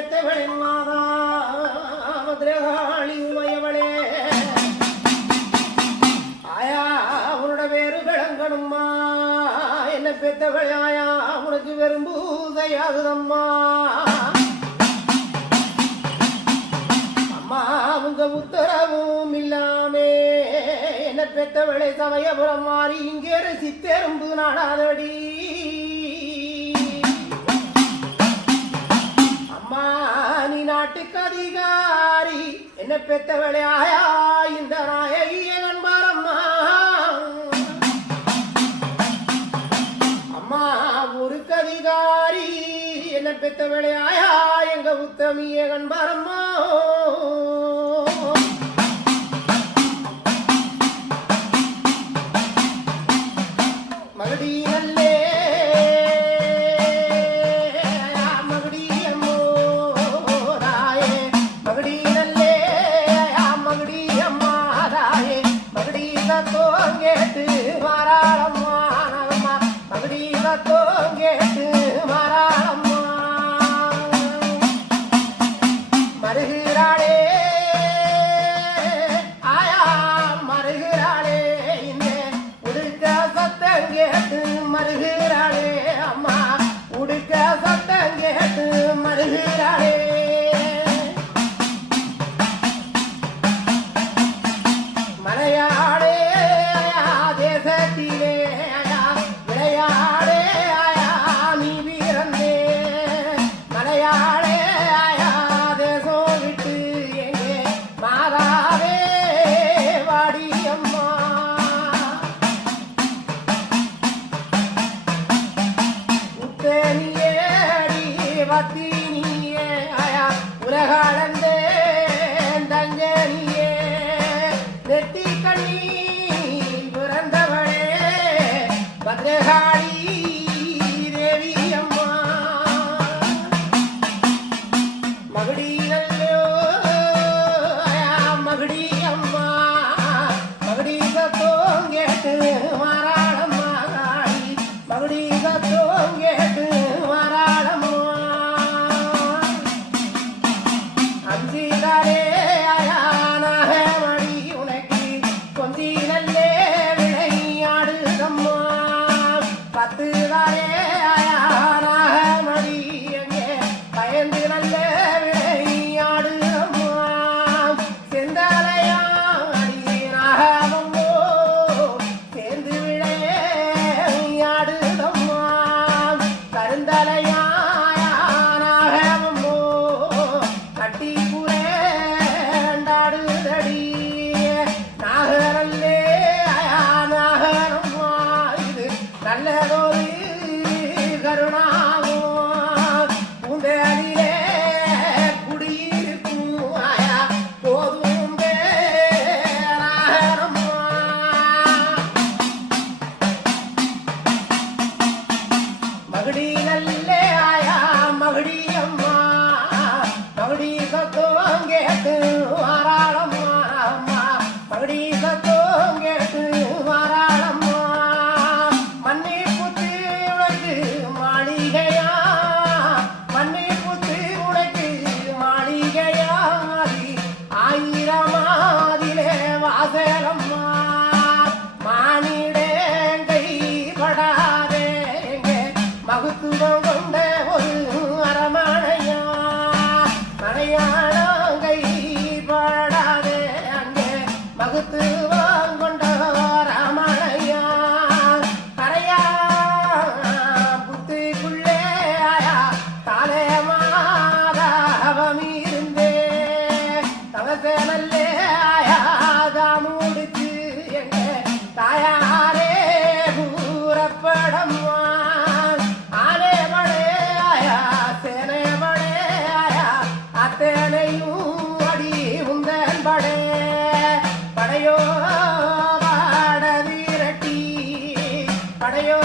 பெத்தவளின் மாதா மதுரகாளி உமையவளே ஆயா உன்னோட பேரு விளங்கணும்மா என்ன பெத்தவளே ஆயா உனக்கு வெறும்பூதையாகுதம்மா அம்மா உங்க உத்தரவும் இல்லாமே என்ன பெத்தவளை சமயபுரம் மாறி இங்கே ரசித்தெரும்பு நாடாதடி என்ன பெத்தவளே ஆயா இந்த நாயகி நண்பாரம்மா அம்மா ஊருக்கு அதிகாரி என்ன பெத்தவளே ஆயா எங்க உத்தமிய கண்பாரம்மா மகடி தத்தோங்கேட்டு மாறாளம்மா நகம்மா மகடி மாறாளம்மா நெத்தி கண்ணி பிறந்தவளே பத்ரகாளி தேவி அம்மா. られ மகடி நல்லே ஆயா மகடி அம்மா. மகடி சத்தம் கேட்டு மாறாளம்மா அம்மா. மகடி சத்தம் மனையாளங்கை படாதே அங்கே மகுத்துவம் கொண்ட அரமணையா கரையா புத்திக்குள்ளே ஆயா காலே மாதவம் இருந்தே. படையோ